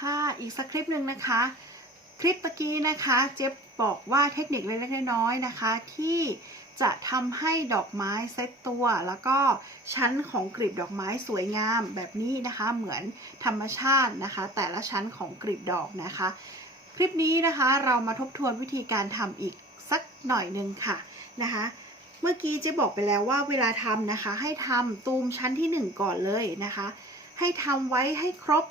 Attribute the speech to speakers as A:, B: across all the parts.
A: ค่ะ อีกสักคลิปหนึ่งนะคะ คลิปเมื่อกี้นะคะ เจ๊บบอกว่าเทคนิคเล็กๆน้อยๆนะคะ ที่จะทำให้ดอกไม้เซตตัว แล้วก็ชั้นของกลีบดอกไม้สวยงามแบบนี้นะคะ เหมือนธรรมชาตินะคะ แต่ละชั้นของกลีบดอกนะคะ คลิปนี้นะคะเรามาทบทวนวิธีการทำอีกสักหน่อยหนึ่งค่ะนะคะเมื่อกี้เจ๊บอกไปแล้วว่าเวลาทำนะคะ ให้ทำตูมชั้นที่ 1 ก่อนเลยนะคะ ให้ทำไว้ให้ครบ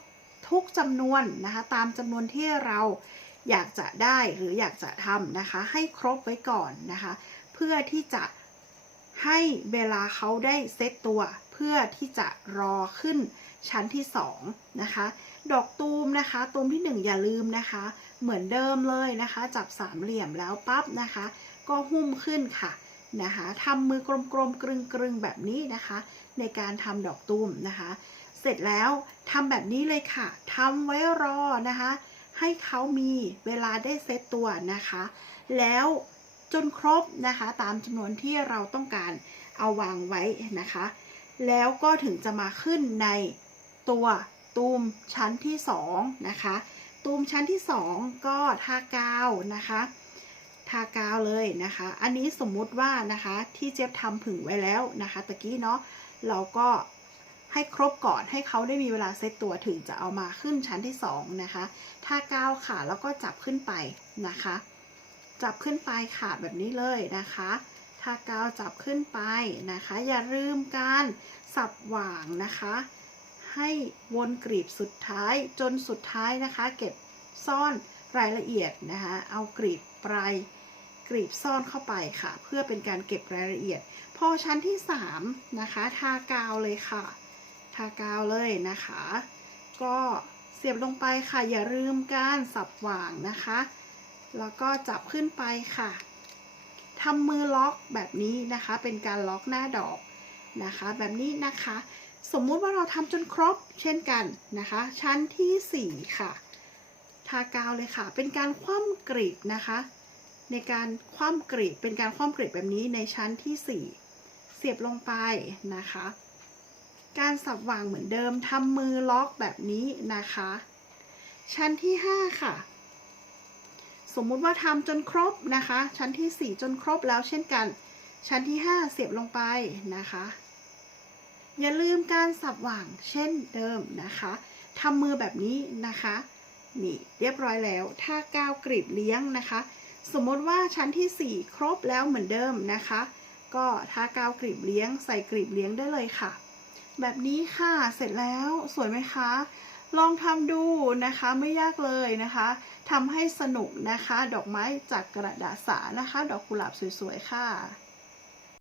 A: ทุกจำนวนนะคะตามจำนวนที่เราอยากจะได้หรืออยากจะทำนะคะ ให้ครบไว้ก่อนนะคะ เพื่อที่จะให้เวลาเขาได้เซตตัว เพื่อที่จะรอขึ้นชั้นที่2นะคะ ดอกตูมนะคะตูมที่ 1 อย่าลืมนะคะ เหมือนเดิมเลยนะคะ จับสามเหลี่ยมแล้วปั๊บนะคะ ก็หุ้มขึ้นค่ะ นะคะทำมือกลมๆกรึงๆแบบนี้นะคะ ในการทำดอกตูมนะคะ เสร็จแล้วทำแบบนี้เลยค่ะทำไว้รอนะคะ ให้เขามีเวลาได้เซตตัวนะคะ แล้วจนครบนะคะ ตามจำนวนที่เราต้องการเอาวางไว้นะคะ แล้วก็ถึงจะมาขึ้นในตัวตูมชั้นที่2นะคะตูมชั้นที่ 2 ก็ทากาวนะคะ ทากาวเลยนะคะ อันนี้สมมุติว่านะคะที่เจี๊ยบทำผึ่งไว้แล้วนะคะตะกี้เนาะเราก็ให้ครบก่อนให้เขาได้มีเวลาเซตตัวถึงจะเอามาขึ้นชั้นที่2นะคะทากาวค่ะแล้วก็จับขึ้นไปนะคะ จับขึ้นไปค่ะแบบนี้เลยนะคะทากาวจับขึ้นไปนะคะ อย่าลืมการสับหว่างนะคะ ให้วนกรีบสุดท้ายจนสุดท้ายนะคะ เก็บซ่อนรายละเอียดนะคะ เอากรีบปลาย กรีบซ่อนเข้าไปค่ะ เพื่อเป็นการเก็บรายละเอียด พอชั้นที่ 3 นะคะ ทากาวเลยค่ะ ทากาวเลยนะคะ ก็เสียบลงไปค่ะอย่าลืมการสับหว่างนะคะ แล้วก็จับขึ้นไปค่ะทำมือล็อกแบบนี้นะคะ เป็นการล็อกหน้าดอกนะคะ แบบนี้นะคะ สมมุติว่าเราทำจนครบเช่นกันนะคะ ชั้นทีสี่4 ค่ะ ทากาวเลยค่ะ เป็นการคว่ำกรีบนะคะ ในการคว่ำกรีบเป็นการคว่ำกรีบแบบนี้ในชั้นที่ 4 เสียบลงไปนะคะ การสับวางเหมือนเดิมทำมือล็อกแบบนี้นะคะ ชั้นที่ 5 ค่ะ สมมุติว่าทำจนครบนะคะ ชั้นที่ 4 จนครบแล้วเช่นกัน ชั้นที่ 5 เสียบลงไปนะคะ อย่าลืมการสับวางเช่นเดิมนะคะทำมือแบบนี้นะคะนี่เรียบร้อยแล้วถ้าก้าวกรีบเลี้ยงนะคะ สมมติว่าชั้นที่ 4 ครบแล้วเหมือนเดิมนะคะ ก็ทากาวกรีบเลี้ยงใส่กรีบเลี้ยงได้เลยค่ะ แบบนี้ค่ะเสร็จแล้วสวยไหมคะ ลองทำดูนะคะไม่ยากเลยนะคะทำให้สนุกนะคะ ดอกไม้จากกระดาษสานะคะ ดอกกุหลาบสวยๆค่ะ